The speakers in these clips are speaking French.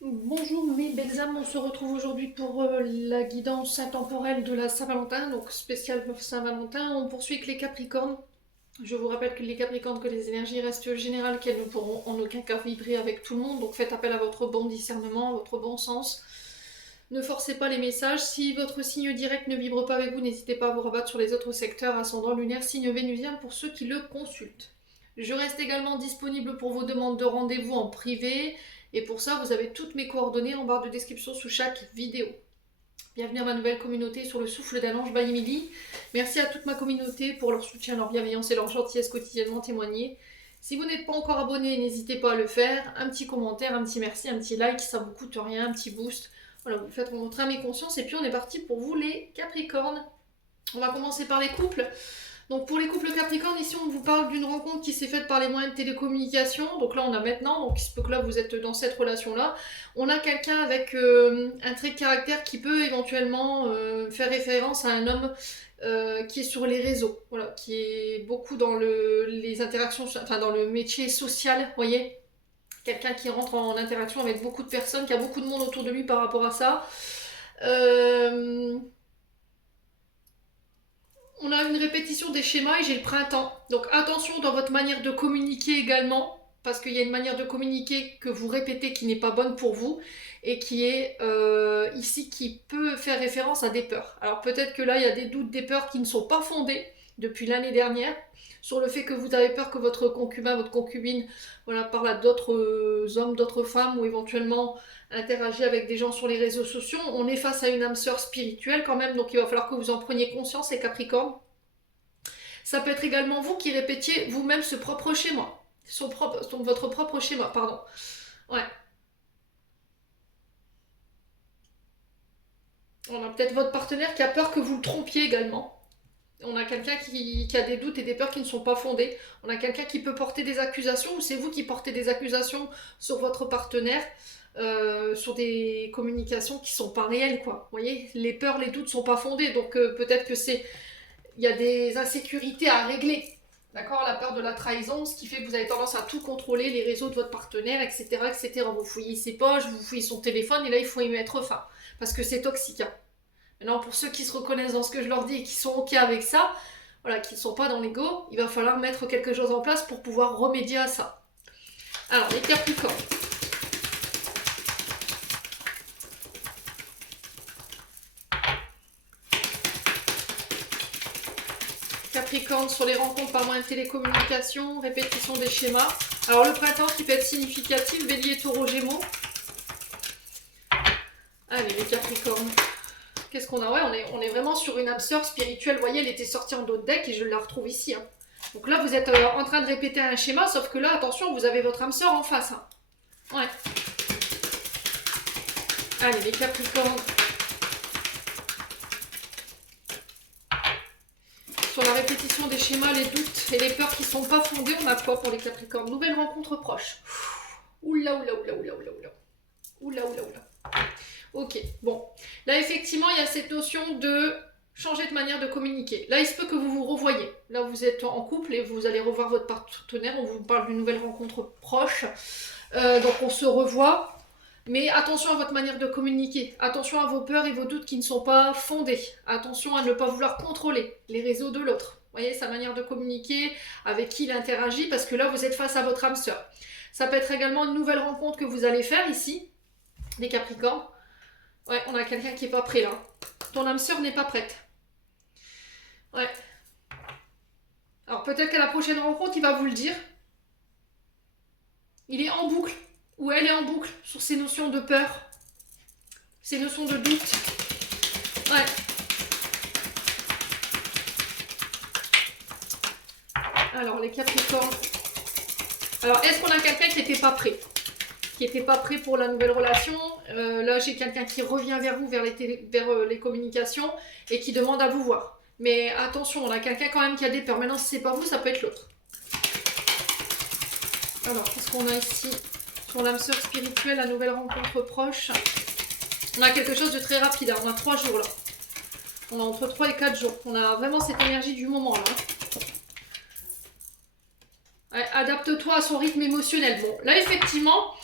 Bonjour mes belles âmes, on se retrouve aujourd'hui pour la guidance intemporelle de la Saint-Valentin, donc spéciale Saint-Valentin. On poursuit avec les Capricornes. Je vous rappelle que les Capricornes, que les énergies restent générales, qu'elles ne pourront en aucun cas vibrer avec tout le monde, donc faites appel à votre bon discernement, à votre bon sens. Ne forcez pas les messages. Si votre signe direct ne vibre pas avec vous, n'hésitez pas à vous rabattre sur les autres secteurs, ascendant lunaire, signe vénusien pour ceux qui le consultent. Je reste également disponible pour vos demandes de rendez-vous en privé. Et pour ça, vous avez toutes mes coordonnées en barre de description sous chaque vidéo. Bienvenue à ma nouvelle communauté sur le souffle d'un ange by Emily. Merci à toute ma communauté pour leur soutien, leur bienveillance et leur gentillesse quotidiennement témoignée. Si vous n'êtes pas encore abonné, n'hésitez pas à le faire. Un petit commentaire, un petit merci, un petit like, ça vous coûte rien, un petit boost. Voilà, vous le faites pour votre âme et conscience. Et puis on est parti pour vous les Capricornes. On va commencer par les couples. Donc pour les couples Capricorne, ici on vous parle d'une rencontre qui s'est faite par les moyens de télécommunication. Donc là on a maintenant, donc il se peut que là vous êtes dans cette relation-là. On a quelqu'un avec un trait de caractère qui peut éventuellement faire référence à un homme qui est sur les réseaux, voilà, qui est beaucoup dans les interactions, enfin dans le métier social, vous voyez. Quelqu'un qui rentre en interaction avec beaucoup de personnes, qui a beaucoup de monde autour de lui par rapport à ça. Euh, on a une répétition des schémas et j'ai le printemps. Donc attention dans votre manière de communiquer également, parce qu'il y a une manière de communiquer que vous répétez qui n'est pas bonne pour vous et qui est ici qui peut faire référence à des peurs. Alors peut-être que là il y a des doutes, des peurs qui ne sont pas fondées depuis l'année dernière sur le fait que vous avez peur que votre concubin, votre concubine, voilà, parle à d'autres hommes, d'autres femmes ou éventuellement interagir avec des gens sur les réseaux sociaux. On est face à une âme sœur spirituelle quand même, donc il va falloir que vous en preniez conscience, les Capricornes. Ça peut être également vous qui répétiez vous-même ce propre schéma. Votre propre schéma, pardon. Ouais. On a peut-être votre partenaire qui a peur que vous le trompiez également. On a quelqu'un qui a des doutes et des peurs qui ne sont pas fondées. On a quelqu'un qui peut porter des accusations, ou c'est vous qui portez des accusations sur votre partenaire, sur des communications qui sont pas réelles, quoi. Vous voyez, les peurs, les doutes sont pas fondés, donc peut-être que il y a des insécurités à régler. D'accord. La peur de la trahison, ce qui fait que vous avez tendance à tout contrôler, les réseaux de votre partenaire, etc., etc. Vous fouillez ses poches, vous fouillez son téléphone, et là, il faut y mettre fin. Parce que c'est toxique, hein. Maintenant, pour ceux qui se reconnaissent dans ce que je leur dis et qui sont OK avec ça, voilà, qui ne sont pas dans l'ego, il va falloir mettre quelque chose en place pour pouvoir remédier à ça. Alors, les Capricornes. Capricorne sur les rencontres par moyen de télécommunication, répétition des schémas. Alors, le printemps qui peut être significatif, Bélier, Taureau, Gémeaux. Allez, les Capricornes. Qu'est-ce qu'on a? Ouais, on est vraiment sur une âme sœur spirituelle. Vous voyez, elle était sortie en d'autres decks et je la retrouve ici, hein. Donc là, vous êtes en train de répéter un schéma, sauf que là, attention, vous avez votre âme sœur en face, hein. Ouais. Allez, les Capricornes. Sur la répétition des schémas, les doutes et les peurs qui sont pas fondées, on a quoi pour les Capricornes? Nouvelle rencontre proche. Oula, oula, oula, oula, oula, oula. Oula, oula, oula. Ok, bon. Là, effectivement, il y a cette notion de changer de manière de communiquer. Là, il se peut que vous vous revoyez. Là, vous êtes en couple et vous allez revoir votre partenaire. On vous parle d'une nouvelle rencontre proche. Donc, on se revoit. Mais attention à votre manière de communiquer. Attention à vos peurs et vos doutes qui ne sont pas fondés. Attention à ne pas vouloir contrôler les réseaux de l'autre. Vous voyez, sa manière de communiquer, avec qui il interagit, parce que là, vous êtes face à votre âme sœur. Ça peut être également une nouvelle rencontre que vous allez faire ici, les Capricornes. Ouais, on a quelqu'un qui est pas prêt là. Ton âme sœur n'est pas prête. Ouais. Alors peut-être qu'à la prochaine rencontre, il va vous le dire. Il est en boucle, ou elle est en boucle, sur ces notions de peur, ces notions de doute. Ouais. Alors les Capricornes. Alors est-ce qu'on a quelqu'un qui n'était pas prêt? Qui n'était pas prêt pour la nouvelle relation. Là, j'ai quelqu'un qui revient vers vous, vers les communications, et qui demande à vous voir. Mais attention, on a quelqu'un quand même qui a des peurs. Maintenant, si c'est pas vous, ça peut être l'autre. Alors, qu'est-ce qu'on a ici? Sur l'âme sœur spirituelle, la nouvelle rencontre proche. On a quelque chose de très rapide, hein. On a 3 jours là. On a entre 3 et 4 jours. On a vraiment cette énergie du moment là. Ouais, adapte-toi à son rythme émotionnel. Bon, là, effectivement,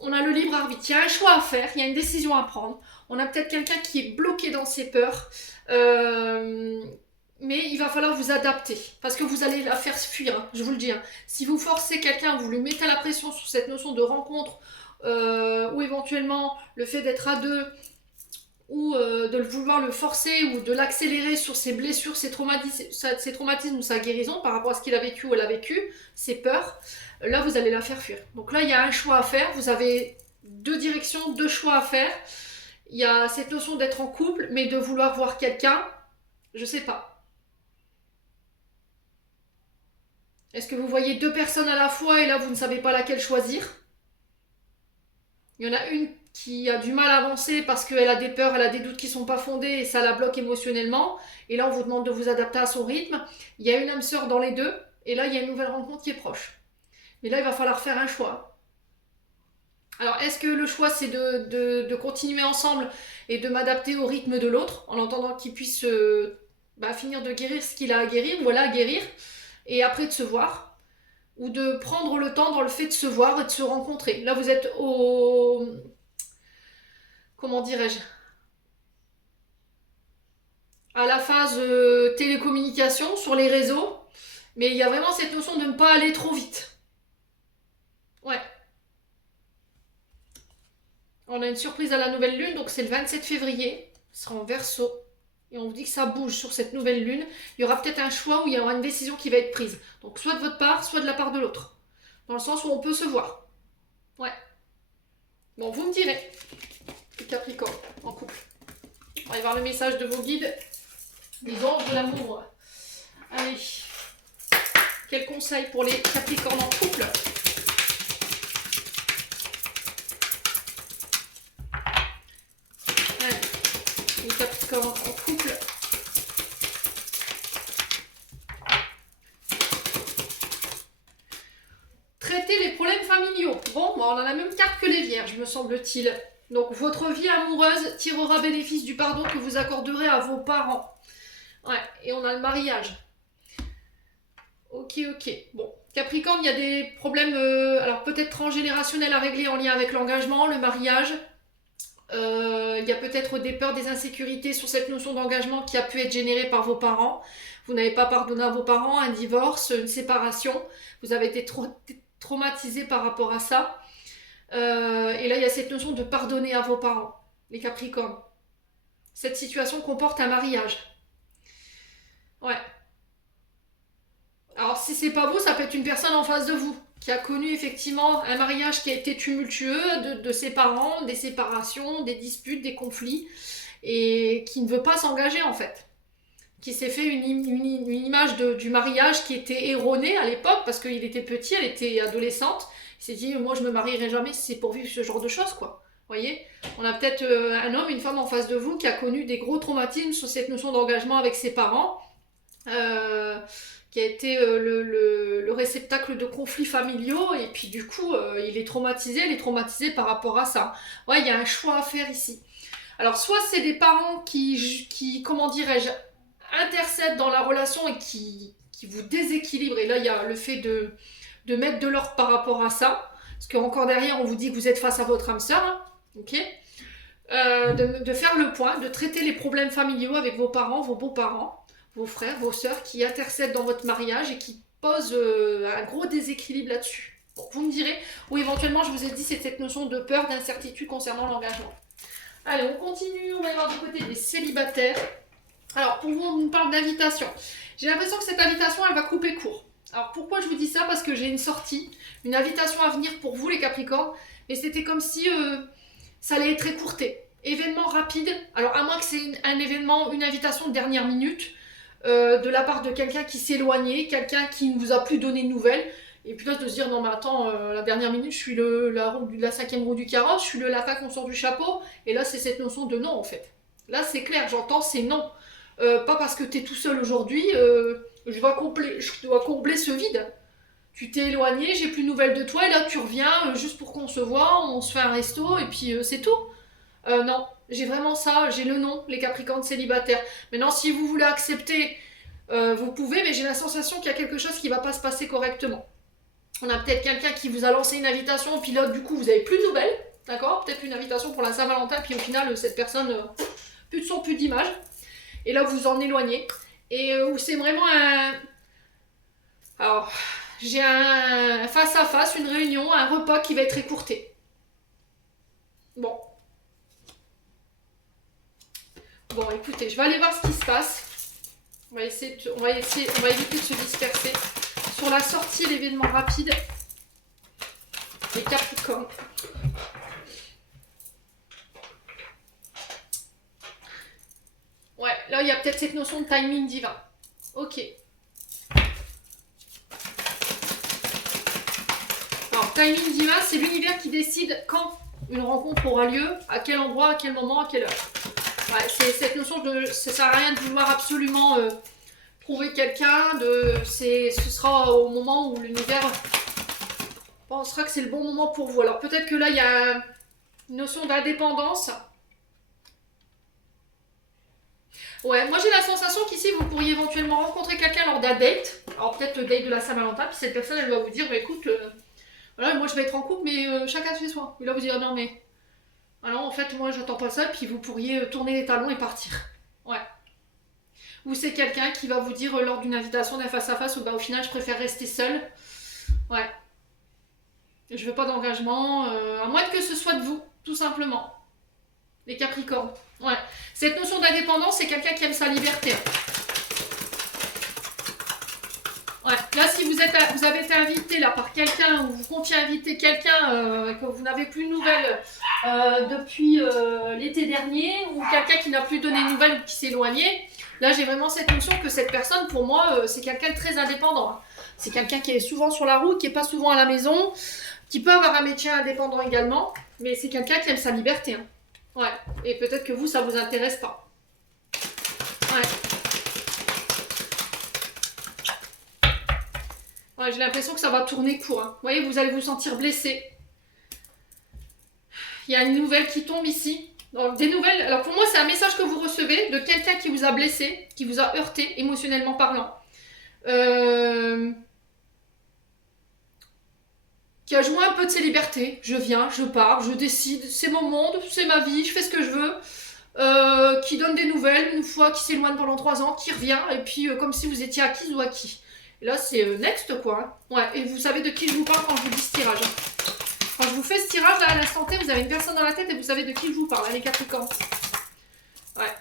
on a le libre arbitre. Il y a un choix à faire, il y a une décision à prendre. On a peut-être quelqu'un qui est bloqué dans ses peurs. Mais il va falloir vous adapter parce que vous allez la faire fuir, hein, je vous le dis. Hein. Si vous forcez quelqu'un, vous lui mettez la pression sur cette notion de rencontre ou éventuellement le fait d'être à deux ou de vouloir le forcer ou de l'accélérer sur ses blessures, ses traumatismes ou sa guérison par rapport à ce qu'il a vécu ou elle a vécu, ses peurs, là vous allez la faire fuir. Donc là il y a un choix à faire, vous avez deux directions, deux choix à faire. Il y a cette notion d'être en couple, mais de vouloir voir quelqu'un, je sais pas. Est-ce que vous voyez deux personnes à la fois et là vous ne savez pas laquelle choisir? Il y en a une qui a du mal à avancer parce qu'elle a des peurs, elle a des doutes qui ne sont pas fondés et ça la bloque émotionnellement. Et là on vous demande de vous adapter à son rythme. Il y a une âme sœur dans les deux et là il y a une nouvelle rencontre qui est proche. Mais là il va falloir faire un choix. Alors est-ce que le choix c'est de continuer ensemble et de m'adapter au rythme de l'autre en entendant qu'il puisse finir de guérir ce qu'il a à guérir ou elle a à guérir et après de se voir, ou de prendre le temps dans le fait de se voir et de se rencontrer. Là, vous êtes au... Comment dirais-je? À la phase télécommunication sur les réseaux, mais il y a vraiment cette notion de ne pas aller trop vite. Ouais. On a une surprise à la nouvelle lune, donc c'est le 27 février, ce sera en Verseau. Et on vous dit que ça bouge sur cette nouvelle lune, il y aura peut-être un choix où il y aura une décision qui va être prise. Donc soit de votre part, soit de la part de l'autre. Dans le sens où on peut se voir. Ouais. Bon, vous me direz. Les Capricornes, en couple. On va aller voir le message de vos guides. Les anges de l'amour. Allez. Quel conseil pour les Capricornes en couple? Allez. Les Capricornes en couple. Traiter les problèmes familiaux. Bon, on a la même carte que les Vierges, me semble-t-il. Donc, votre vie amoureuse tirera bénéfice du pardon que vous accorderez à vos parents. Ouais, et on a le mariage. Ok. Bon, Capricorne, il y a des problèmes, alors peut-être transgénérationnels à régler en lien avec l'engagement, le mariage. Il y a peut-être des peurs, des insécurités sur cette notion d'engagement qui a pu être générée par vos parents. Vous n'avez pas pardonné à vos parents, un divorce, une séparation. Vous avez été traumatisé par rapport à ça. Et là, il y a cette notion de pardonner à vos parents, les Capricornes. Cette situation comporte un mariage. Ouais. Alors, si c'est pas vous, ça peut être une personne en face de vous qui a connu effectivement un mariage qui a été tumultueux de ses parents, des séparations, des disputes, des conflits, et qui ne veut pas s'engager en fait. Qui s'est fait une image du mariage qui était erronée à l'époque parce qu'il était petit, elle était adolescente. Il s'est dit, moi je me marierai jamais si c'est pour vivre ce genre de choses, quoi. Vous voyez, on a peut-être un homme, une femme en face de vous qui a connu des gros traumatismes sur cette notion d'engagement avec ses parents, qui a été le réceptacle de conflits familiaux, et puis du coup, il est traumatisé par rapport à ça. Ouais, il y a un choix à faire ici. Alors, soit c'est des parents qui comment dirais-je, intercèdent dans la relation et qui vous déséquilibrent, et là, il y a le fait de mettre de l'ordre par rapport à ça, parce qu'encore derrière, on vous dit que vous êtes face à votre âme sœur, hein, ok, de faire le point, de traiter les problèmes familiaux avec vos parents, vos beaux-parents, vos frères, vos sœurs qui intercèdent dans votre mariage et qui posent un gros déséquilibre là-dessus. Bon, vous me direz, ou éventuellement, je vous ai dit, c'est cette notion de peur, d'incertitude concernant l'engagement. Allez, on continue, on va y voir du côté des célibataires. Alors, pour vous, on nous parle d'invitation. J'ai l'impression que cette invitation, elle va couper court. Alors, pourquoi je vous dis ça? Parce que j'ai une sortie, une invitation à venir pour vous, les Capricornes, mais c'était comme si ça allait être écourté. Événement rapide, alors à moins que c'est un événement, une invitation de dernière minute, de la part de quelqu'un qui s'éloignait, quelqu'un qui ne vous a plus donné de nouvelles, et puis là de se dire non mais attends, la dernière minute je suis la cinquième roue du carrosse, je suis le lapin qu'on sort du chapeau, et là c'est cette notion de non en fait. Là c'est clair, j'entends c'est non. Pas parce que t'es tout seul aujourd'hui, je dois combler ce vide. Tu t'es éloigné, j'ai plus de nouvelles de toi, et là tu reviens juste pour qu'on se voit, on se fait un resto, et puis c'est tout. Non, j'ai vraiment ça, j'ai le nom, les Capricornes célibataires. Maintenant, si vous voulez accepter, vous pouvez, mais j'ai la sensation qu'il y a quelque chose qui ne va pas se passer correctement. On a peut-être quelqu'un qui vous a lancé une invitation, puis là, du coup, vous n'avez plus de nouvelles. D'accord? Peut-être une invitation pour la Saint-Valentin, puis au final, cette personne, plus de son, plus d'image. Et là, vous en éloignez. Et où c'est vraiment un... Alors, j'ai un face-à-face, une réunion, un repas qui va être écourté. Bon. Bon, écoutez, je vais aller voir ce qui se passe. On va éviter de se disperser. Sur la sortie, l'événement rapide, les Capricornes. Ouais, là, il y a peut-être cette notion de timing divin. Ok. Alors, timing divin, c'est l'univers qui décide quand une rencontre aura lieu, à quel endroit, à quel moment, à quelle heure. Ouais, c'est cette notion de... Ça sert à rien de vouloir absolument prouver quelqu'un. Ce sera au moment où l'univers pensera que c'est le bon moment pour vous. Alors, peut-être que là, il y a une notion d'indépendance. Ouais, moi j'ai la sensation qu'ici vous pourriez éventuellement rencontrer quelqu'un lors d'un date. Alors peut-être le date de la Saint-Valentin, puis cette personne elle va vous dire, bah, écoute, voilà, moi je vais être en couple, mais chacun chez soi. Et là vous direz, non mais, alors en fait moi j'attends pas ça, puis vous pourriez tourner les talons et partir. Ouais. Ou c'est quelqu'un qui va vous dire lors d'une invitation d'un face-à-face, ou bah au final je préfère rester seule. Ouais. Je veux pas d'engagement, à moins que ce soit de vous, tout simplement. Les Capricornes. Ouais. Cette notion d'indépendance, c'est quelqu'un qui aime sa liberté. Ouais. Là, si vous avez été invité là, par quelqu'un, ou vous comptiez inviter quelqu'un que vous n'avez plus de nouvelles depuis l'été dernier, ou quelqu'un qui n'a plus donné de nouvelles ou qui s'est éloigné, là, j'ai vraiment cette notion que cette personne, pour moi, c'est quelqu'un de très indépendant. Hein. C'est quelqu'un qui est souvent sur la route, qui n'est pas souvent à la maison, qui peut avoir un métier indépendant également, mais c'est quelqu'un qui aime sa liberté. Hein. Ouais, et peut-être que vous, ça vous intéresse pas. Ouais. Ouais, j'ai l'impression que ça va tourner court. Hein. Vous voyez, vous allez vous sentir blessé. Il y a une nouvelle qui tombe ici. Donc, des nouvelles. Alors pour moi, c'est un message que vous recevez de quelqu'un qui vous a blessé, qui vous a heurté, émotionnellement parlant. Qui a joué un peu de ses libertés. Je viens, je pars, je décide, c'est mon monde, c'est ma vie, je fais ce que je veux. Qui donne des nouvelles une fois, qui s'éloigne pendant 3 ans, qui revient, et puis comme si vous étiez acquise ou acquis. Et là, c'est next, quoi. Hein. Ouais, et vous savez de qui je vous parle quand je vous dis ce tirage. Quand je vous fais ce tirage, là, à l'instant T, vous avez une personne dans la tête et vous savez de qui je vous parle, hein, les Capricornes. Ouais.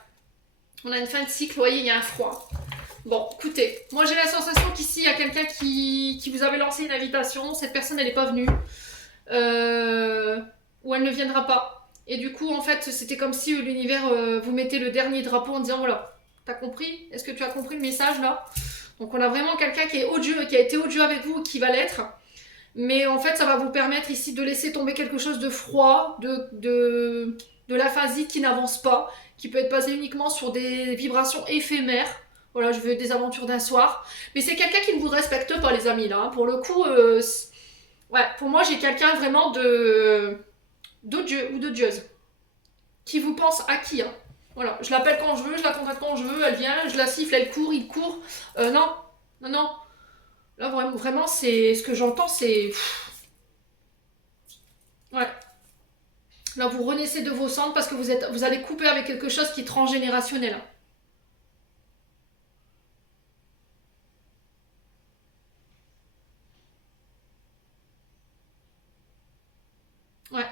On a une fin de cycle, vous voyez, il y a un froid. Bon, écoutez, moi j'ai la sensation qu'ici, il y a quelqu'un qui vous avait lancé une invitation. Cette personne, elle n'est pas venue. Ou elle ne viendra pas. Et du coup, en fait, c'était comme si l'univers vous mettait le dernier drapeau en disant, voilà, t'as compris? Est-ce que tu as compris le message, là? Donc on a vraiment quelqu'un qui est odieux, qui a été odieux avec vous, qui va l'être. Mais en fait, ça va vous permettre ici de laisser tomber quelque chose de froid, de l'aphasie qui n'avance pas, qui peut être basé uniquement sur des vibrations éphémères. Voilà, je veux des aventures d'un soir. Mais c'est quelqu'un qui ne vous respecte pas, les amis, là. Hein. Pour le coup, ouais, pour moi, j'ai quelqu'un vraiment d'odieux ou d'odieuse. Qui vous pense acquis. Hein. Voilà, je l'appelle quand je veux, je la contacte quand je veux, elle vient, je la siffle, elle court, il court. Non, non, non. Là, vraiment, c'est ce que j'entends, c'est... Ouais. Là, vous renaissez de vos cendres parce que vous allez couper avec quelque chose qui est transgénérationnel. Hein. Ouais.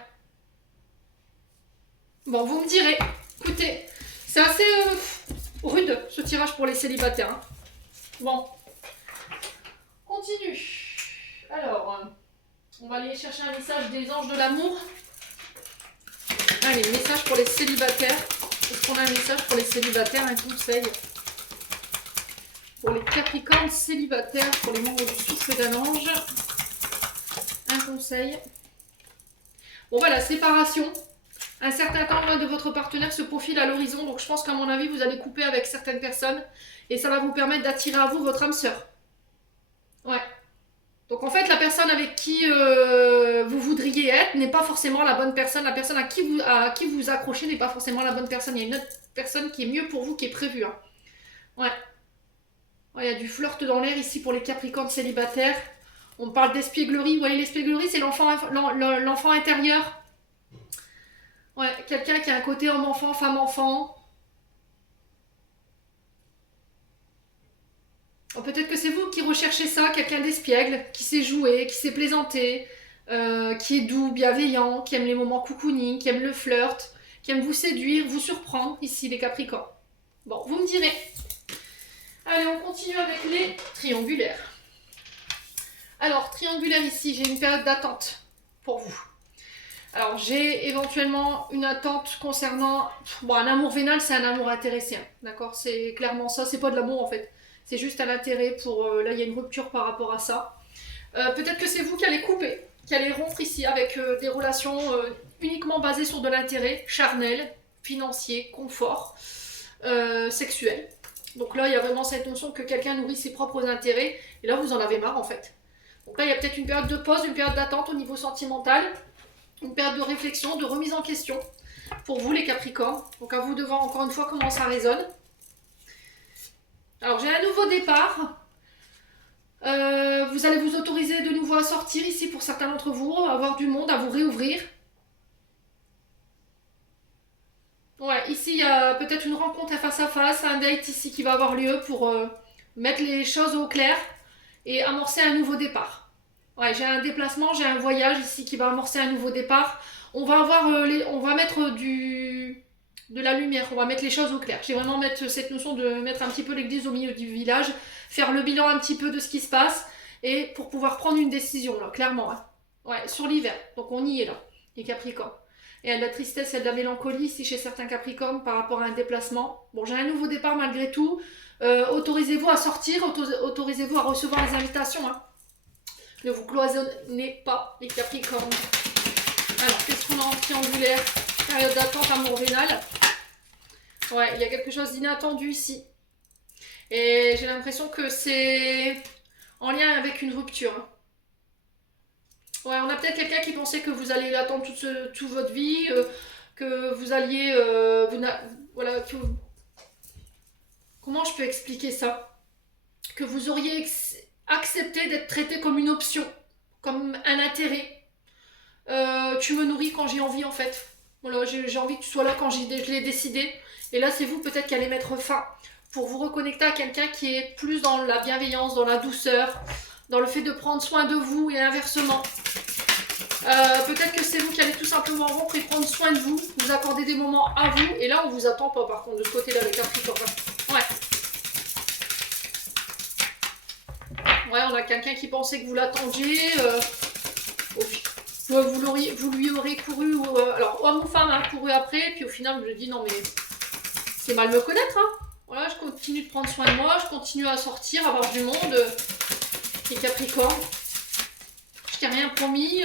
Bon, vous me direz. Écoutez, c'est assez rude ce tirage pour les célibataires. Hein. Bon. Continue. Alors, on va aller chercher un message des anges de l'amour. Allez, message pour les célibataires. Est-ce qu'on a un message pour les célibataires, un conseil? Pour les Capricornes célibataires, pour les membres du souffle d'un ange. Un conseil. Bon voilà, séparation. Un certain temps loin de votre partenaire se profile à l'horizon. Donc je pense qu'à mon avis, vous allez couper avec certaines personnes. Et ça va vous permettre d'attirer à vous votre âme sœur. Ouais. Donc en fait, la personne avec qui vous voudriez être n'est pas forcément la bonne personne. La personne à qui vous accrochez n'est pas forcément la bonne personne. Il y a une autre personne qui est mieux pour vous, qui est prévue. Hein. Ouais. Ouais, il y a du flirt dans l'air ici pour les Capricornes célibataires. On parle d'espièglerie. Vous voyez, l'espièglerie, c'est l'enfant intérieur. Ouais, quelqu'un qui a un côté homme-enfant, femme-enfant. Peut-être que c'est vous qui recherchez ça, quelqu'un d'espiègle, qui sait jouer, qui sait plaisanter, qui est doux, bienveillant, qui aime les moments cocooning, qui aime le flirt, qui aime vous séduire, vous surprendre, ici les Capricornes. Bon, vous me direz. Allez, on continue avec les triangulaires. Alors, triangulaire ici, j'ai une période d'attente pour vous. Alors, j'ai éventuellement une attente concernant... Bon, un amour vénal, c'est un amour intéressé, hein, d'accord? C'est clairement ça, c'est pas de l'amour en fait. C'est juste un intérêt pour... là, il y a une rupture par rapport à ça. Peut-être que c'est vous qui allez couper, qui allez rompre ici avec des relations uniquement basées sur de l'intérêt, charnel, financier, confort, sexuel. Donc là, il y a vraiment cette notion que quelqu'un nourrit ses propres intérêts, et là, vous en avez marre en fait. Donc là, il y a peut-être une période de pause, une période d'attente au niveau sentimental, une période de réflexion, de remise en question pour vous les Capricornes. Donc à vous de voir encore une fois comment ça résonne. Alors j'ai un nouveau départ. Vous allez vous autoriser de nouveau à sortir ici pour certains d'entre vous, à avoir du monde, à vous réouvrir. Ouais, ici il y a peut-être une rencontre face à face, un date ici qui va avoir lieu pour mettre les choses au clair et amorcer un nouveau départ. Ouais, j'ai un déplacement, j'ai un voyage ici qui va amorcer un nouveau départ. On va avoir on va mettre de la lumière, on va mettre les choses au clair. J'ai vraiment mettre cette notion de mettre un petit peu l'église au milieu du village, faire le bilan un petit peu de ce qui se passe et pour pouvoir prendre une décision là, clairement. Hein. Ouais, sur l'hiver. Donc on y est là, les Capricornes. Et il y a de la tristesse, il y a de la mélancolie ici chez certains Capricornes par rapport à un déplacement. Bon, j'ai un nouveau départ malgré tout. Autorisez-vous à sortir, autorisez-vous à recevoir les invitations. Hein. Ne vous cloisonnez pas, les Capricornes. Alors, qu'est-ce qu'on a en triangulaire? Période d'attente, amour vénal. Ouais, il y a quelque chose d'inattendu ici. Et j'ai l'impression que c'est en lien avec une rupture. Ouais, on a peut-être quelqu'un qui pensait que vous alliez l'attendre toute votre vie, que vous alliez... voilà, comment je peux expliquer ça? Que vous auriez accepté d'être traité comme une option, comme un intérêt. Tu me nourris quand j'ai envie en fait. Voilà, j'ai envie que tu sois là quand je l'ai décidé. Et là, c'est vous peut-être qui allez mettre fin pour vous reconnecter à quelqu'un qui est plus dans la bienveillance, dans la douceur, dans le fait de prendre soin de vous et inversement. Peut-être que c'est vous qui allez tout simplement rompre et prendre soin de vous, vous accorder des moments à vous. Et là, on vous attend pas par contre de ce côté-là avec Capricorne. Ouais. Ouais, on a quelqu'un qui pensait que vous l'attendiez. Vous lui aurez couru, alors homme ou femme, hein, couru après, puis au final, vous lui dites non, mais c'est mal me connaître. Hein. Voilà, je continue de prendre soin de moi, je continue à sortir, à avoir du monde. Les Capricornes. Je t'ai rien promis.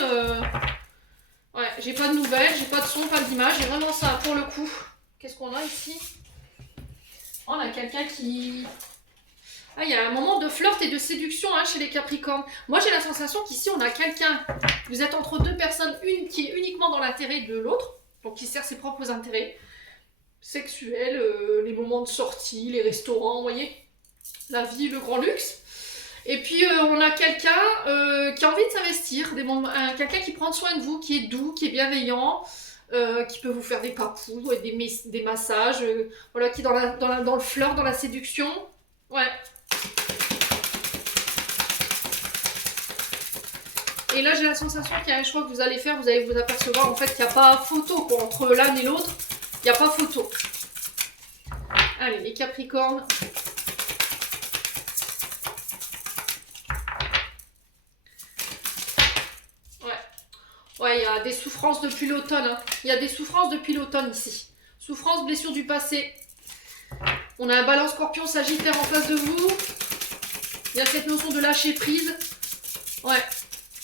Ouais, j'ai pas de nouvelles, j'ai pas de son, pas d'image, j'ai vraiment ça pour le coup. Qu'est-ce qu'on a ici? On a quelqu'un qui... Ah, il y a un moment de flirt et de séduction hein, chez les Capricornes. Moi, j'ai la sensation qu'ici, on a quelqu'un... Vous êtes entre deux personnes, une qui est uniquement dans l'intérêt de l'autre, donc qui sert ses propres intérêts sexuels, les moments de sortie, les restaurants, vous voyez, la vie, le grand luxe. Et puis, on a quelqu'un qui a envie de s'investir, quelqu'un qui prend soin de vous, qui est doux, qui est bienveillant, qui peut vous faire des papous, des massages, voilà, qui est dans le flirt, dans la séduction. Ouais. Et là, j'ai la sensation qu'il y a un choix que vous allez faire, vous allez vous apercevoir en fait qu'il n'y a pas photo quoi, entre l'un et l'autre. Il n'y a pas photo. Allez, les Capricornes. Ouais, il y a des souffrances depuis l'automne. Hein. Il y a des souffrances depuis l'automne ici. Souffrance, blessure du passé. On a un balance scorpion sagittaire en face de vous. Il y a cette notion de lâcher prise. Ouais,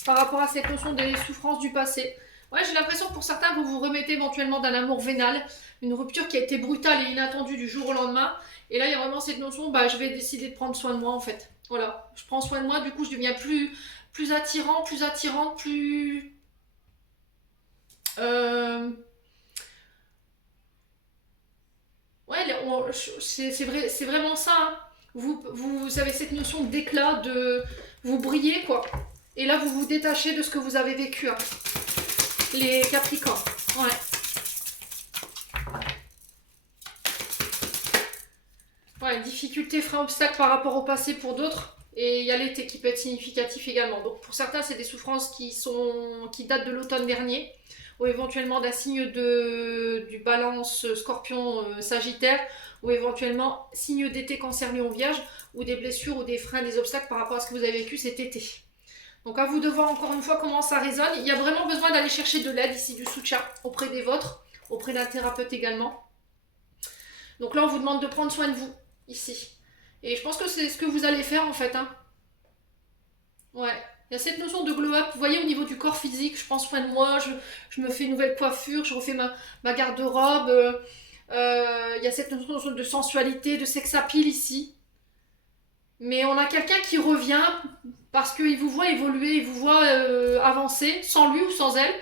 par rapport à cette notion des souffrances du passé. Ouais, j'ai l'impression que pour certains, vous vous remettez éventuellement d'un amour vénal. Une rupture qui a été brutale et inattendue du jour au lendemain. Et là, il y a vraiment cette notion, bah, je vais décider de prendre soin de moi en fait. Voilà, je prends soin de moi, du coup, je deviens plus attirant, plus attirante, plus... Ouais, c'est vraiment ça. Hein. Vous avez cette notion d'éclat, de vous brillez quoi. Et là, vous vous détachez de ce que vous avez vécu, hein. Les Capricornes. Ouais. Ouais, difficulté, frein, obstacle par rapport au passé pour d'autres. Et il y a l'été qui peut être significatif également. Donc pour certains, c'est des souffrances qui datent de l'automne dernier, ou éventuellement d'un signe du balance, scorpion, sagittaire, ou éventuellement signe d'été, cancer, lion, vierge, ou des blessures ou des freins, des obstacles par rapport à ce que vous avez vécu cet été. Donc à vous de voir encore une fois comment ça résonne. Il y a vraiment besoin d'aller chercher de l'aide ici, du soutien auprès des vôtres, auprès d'un thérapeute également. Donc là, on vous demande de prendre soin de vous, ici. Et je pense que c'est ce que vous allez faire en fait, hein. Ouais. Il y a cette notion de glow-up. Vous voyez, au niveau du corps physique, je prends soin de moi, je me fais une nouvelle coiffure, je refais ma garde-robe. Il y a cette notion de sensualité, de sex appeal ici. Mais on a quelqu'un qui revient parce qu'il vous voit évoluer, il vous voit avancer, sans lui ou sans elle.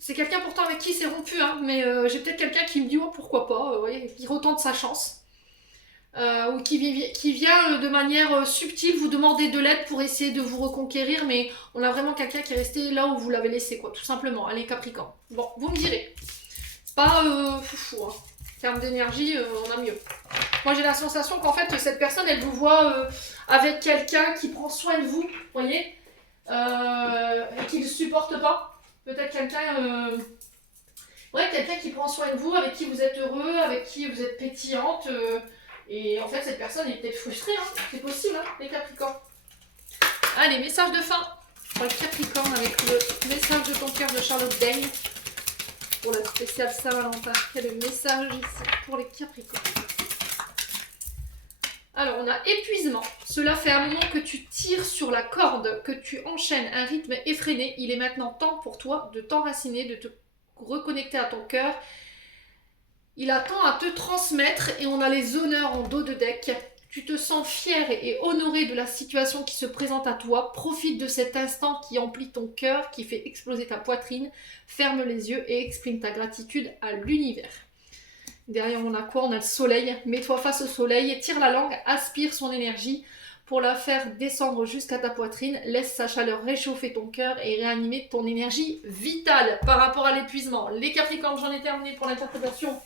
C'est quelqu'un pourtant avec qui c'est rompu, hein, mais j'ai peut-être quelqu'un qui me dit oh, pourquoi pas, qui retente sa chance. Ou qui vient de manière subtile vous demander de l'aide pour essayer de vous reconquérir, mais on a vraiment quelqu'un qui est resté là où vous l'avez laissé, quoi, tout simplement. Allez, Capricorne. Bon, vous me direz. C'est pas foufou, hein. En termes d'énergie, on a mieux. Moi, j'ai la sensation qu'en fait, cette personne, elle vous voit avec quelqu'un qui prend soin de vous, vous voyez, et qui ne supporte pas. Peut-être quelqu'un... Ouais, quelqu'un qui prend soin de vous, avec qui vous êtes heureux, avec qui vous êtes pétillante. Et en fait, cette personne est peut-être frustrée, hein. C'est possible, hein, les Capricornes. Allez, message de fin pour les Capricornes avec le message de ton cœur de Charlotte Day pour la spéciale Saint-Valentin. Quel est le message ici pour les Capricornes? Alors, on a épuisement. Cela fait un moment que tu tires sur la corde, que tu enchaînes un rythme effréné. Il est maintenant temps pour toi de t'enraciner, de te reconnecter à ton cœur. Il attend à te transmettre et on a les honneurs en dos de deck. Tu te sens fier et honoré de la situation qui se présente à toi. Profite de cet instant qui emplit ton cœur, qui fait exploser ta poitrine. Ferme les yeux et exprime ta gratitude à l'univers. Derrière, on a quoi? On a le soleil. Mets-toi face au soleil, tire la langue, aspire son énergie pour la faire descendre jusqu'à ta poitrine. Laisse sa chaleur réchauffer ton cœur et réanimer ton énergie vitale par rapport à l'épuisement. Les Capricornes, j'en ai terminé pour l'interprétation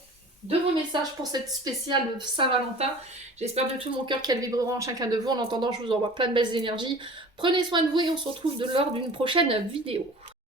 de vos messages pour cette spéciale Saint-Valentin. J'espère de tout mon cœur qu'elle vibrera en chacun de vous. En attendant, je vous envoie plein de belles énergies. Prenez soin de vous et on se retrouve lors d'une prochaine vidéo.